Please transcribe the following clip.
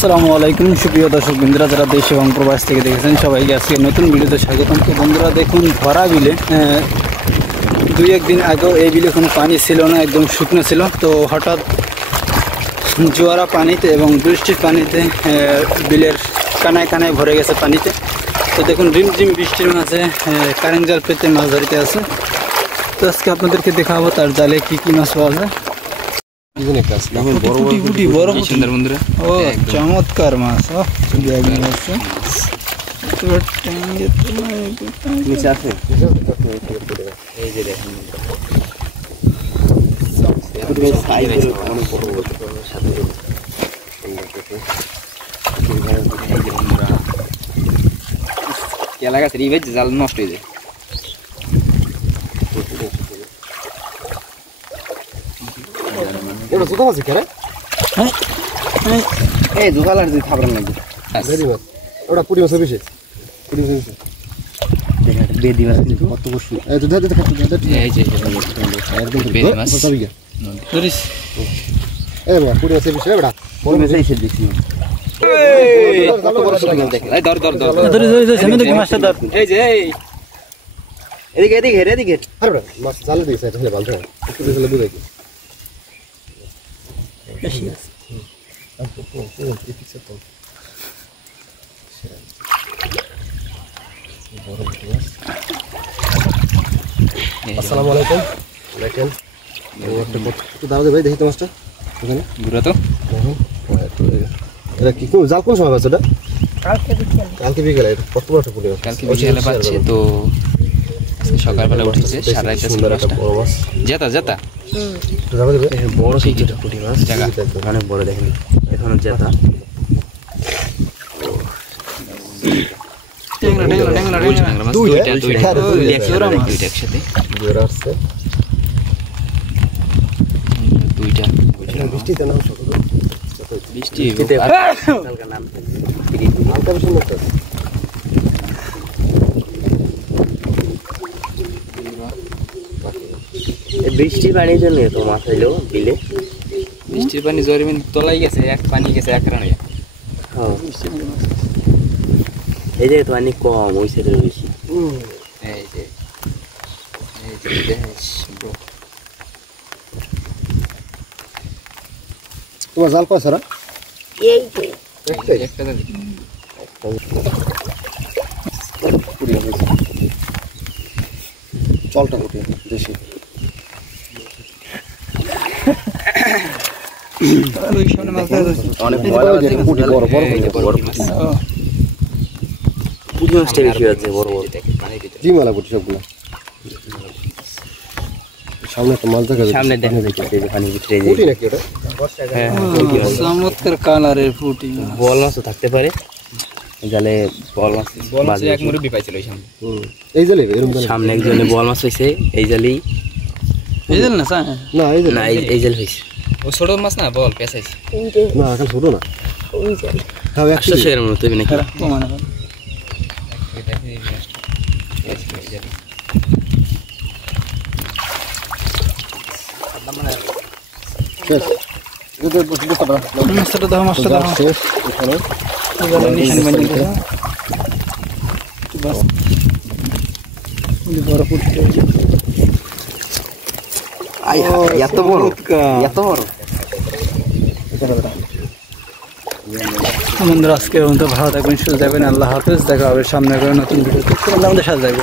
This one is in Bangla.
আসসালামু আলাইকুম সুপ্রিয় দর্শক বন্ধুরা, যারা দেশ এবং প্রবাস থেকে দেখেছেন সবাইকে আজকে নতুন ভিডিওতে স্বাগতম। তো বন্ধুরা দেখুন, ভরা বিলে দুই একদিন আগেও এই বিলে কোনো পানি ছিল না, একদম শুকনো ছিল। তো হঠাৎ জোয়ারা পানিতে এবং বৃষ্টির পানিতে বিলের কানায় কানায় ভরে গেছে পানিতে। তো দেখুন, রিমঝিম বৃষ্টির মাঝে কারেন্ট জাল পেতে মাছ ধরতে আছে। তো আজকে আপনাদেরকে দেখাবো তার জালে কি কি মাছ পাওয়া যায়। চমৎকার মাছ, জাল নষ্ট হয়ে যায়। আসসালামু আলাইকুম। দেখেন দাঁড়াতে ভাই, দেখি তো মাছটা এখানে ঘুরা তো। এটা কি কোন জাল, কোন সময় পাচ্ছে ওটা? কালকে বিকেলে। কত বড় একটা পুলি কালকে বিকেলে পাচ্ছে। তো সকালবেলা উঠেছে, সারা রাত জেতা জেতা বড় সেই যেটা পুঁটি মাছ, জায়গা অনেক বড়। দেখেন এখনো জেতা। বৃষ্টির পানির জন্য তো মাছ হইলো বিলে। বৃষ্টির পানি জোরে তলাই গেছে, এক পানি গেছে এক রানে। হ্যাঁ, এই যে পানি কম, ওই সাইডের বেশি। এই যে তোমার জাল কয় সারা? একটা জালি চলটা কুটি বেশি। অনেক বড় বড় পুঁটি মাছটা বেশি আছে, বড় বড় জিমালা পুঁটি সবগুলো। সামনে একটা মাছ দেখা যাচ্ছে, সামনে দেখা যাচ্ছে পানির ভিতরে পুঁটি নাকি ওটা? হ্যাঁ, চমৎকার কালারের পুঁটি। বল মাছও থাকতে পারে জালে। বল মাছ এক মুরব্বি পাইছিল ওই সামনে। এই জালে সামনে একজনে বল মাছ হয়েছে এই জালেই। এই জাল না না, এই জাল না, এই জাল হয়েছে। ও ছোট মাছ না, বল পেঁচাইছে না, এখন ছোট না। ওই জাল হ্যাঁ, 100 এর মতো নাকি? এত বড়, এত বড়। বন্ধুরা আজকে ভালো থাকবেন, সুস্থ থাকবেন। আল্লাহ হাফেজ। দেখা হবে সামনে নতুন ভিডিওতে। আমাদের সাথে থাকবেন।